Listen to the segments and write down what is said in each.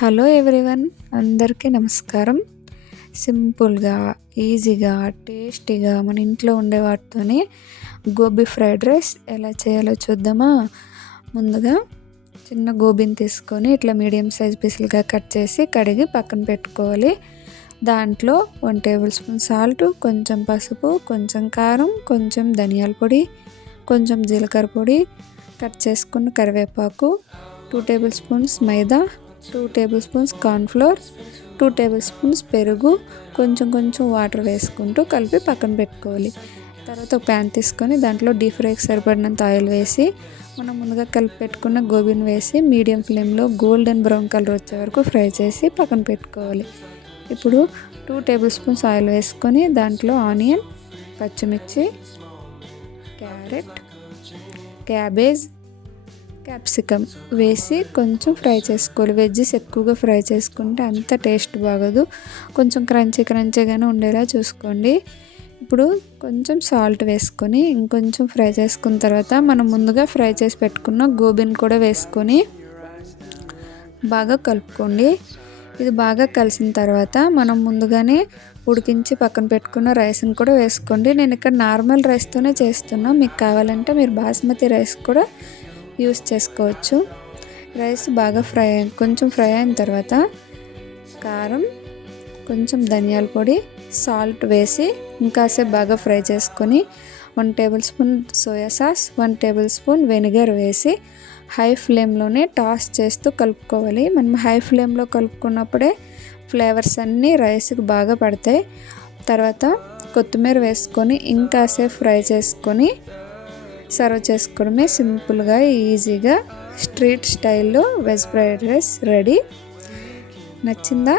Hello everyone, అందరికీ నమస్కారం. సింపుల్గా, ఈజీగా, టేస్టీగా మన ఇంట్లో ఉండే వాటితోనే గోబీ ఫ్రైడ్ రైస్ ఎలా చేయాలో చూద్దామా. ముందుగా చిన్న గోబీని తీసుకొని ఇట్లా మీడియం సైజ్ పీసులుగా కట్ చేసి కడిగి పక్కన పెట్టుకోవాలి. దాంట్లో 1 టేబుల్ స్పూన్ సాల్ట్, కొంచెం పసుపు, కొంచెం కారం, కొంచెం ధనియాల పొడి, కొంచెం జీలకర్ర పొడి, కట్ చేసుకున్న కరివేపాకు, 2 టేబుల్ స్పూన్స్ మైదా, 2 table spoons cornflour, 2 table spoons పెరుగు, కొంచెం వాటర్ వేసుకుంటూ కలిపి పక్కన పెట్టుకోవాలి. తర్వాత ఒక ప్యాన్ తీసుకొని దాంట్లో డీప్ ఫ్రైకి సరిపడినంత ఆయిల్ వేసి మనం ముందుగా కలిపి పెట్టుకున్న గోబీని వేసి మీడియం ఫ్లేమ్లో గోల్డెన్ బ్రౌన్ కలర్ వచ్చే వరకు ఫ్రై చేసి పక్కన పెట్టుకోవాలి. ఇప్పుడు 2 టేబుల్ స్పూన్స్ ఆయిల్ వేసుకొని దాంట్లో ఆనియన్, పచ్చిమిర్చి, క్యారెట్, క్యాబేజ్, క్యాప్సికమ్ వేసి కొంచెం ఫ్రై చేసుకోవాలి. వెజ్జెస్ ఎక్కువగా ఫ్రై చేసుకుంటే అంత టేస్ట్ బాగోదు, కొంచెం క్రంచీగానే ఉండేలా చూసుకోండి. ఇప్పుడు కొంచెం సాల్ట్ వేసుకొని ఇంకొంచెం ఫ్రై చేసుకున్న తర్వాత మనం ముందుగా ఫ్రై చేసి పెట్టుకున్న గోబీని కూడా వేసుకొని బాగా కలుపుకోండి. ఇది బాగా కలిసిన తర్వాత మనం ముందుగానే ఉడికించి పక్కన పెట్టుకున్న రైస్ని కూడా వేసుకోండి. నేను ఇక్కడ నార్మల్ రైస్తోనే చేస్తున్నా, మీకు కావాలంటే మీరు బాస్మతి రైస్ కూడా యూస్ చేసుకోవచ్చు. రైస్ బాగా కొంచెం ఫ్రై అయిన తర్వాత కారం, కొంచెం ధనియాల పొడి, సాల్ట్ వేసి ఇంకాసేపు బాగా ఫ్రై చేసుకొని 1 table spoon soya sauce, 1 table spoon vinegar వేసి హై ఫ్లేమ్లోనే టాస్ చేస్తూ కలుపుకోవాలి. మనం హై ఫ్లేమ్లో కలుపుకున్నప్పుడే ఫ్లేవర్స్ అన్నీ రైస్కి బాగా పడతాయి. తర్వాత కొత్తిమీర వేసుకొని ఇంకాసేపు ఫ్రై చేసుకొని సర్వ్ చేసుకోవడమే. సింపుల్గా, ఈజీగా స్ట్రీట్ స్టైల్లో వెజ్ ఫ్రైడ్ రైస్ రెడీ. నచ్చిందా?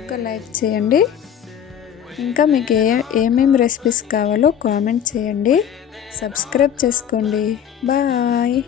ఒక లైక్ చేయండి. ఇంకా మీకు ఏమేమి రెసిపీస్ కావాలో కామెంట్ చేయండి. సబ్స్క్రైబ్ చేసుకోండి. బాయ్.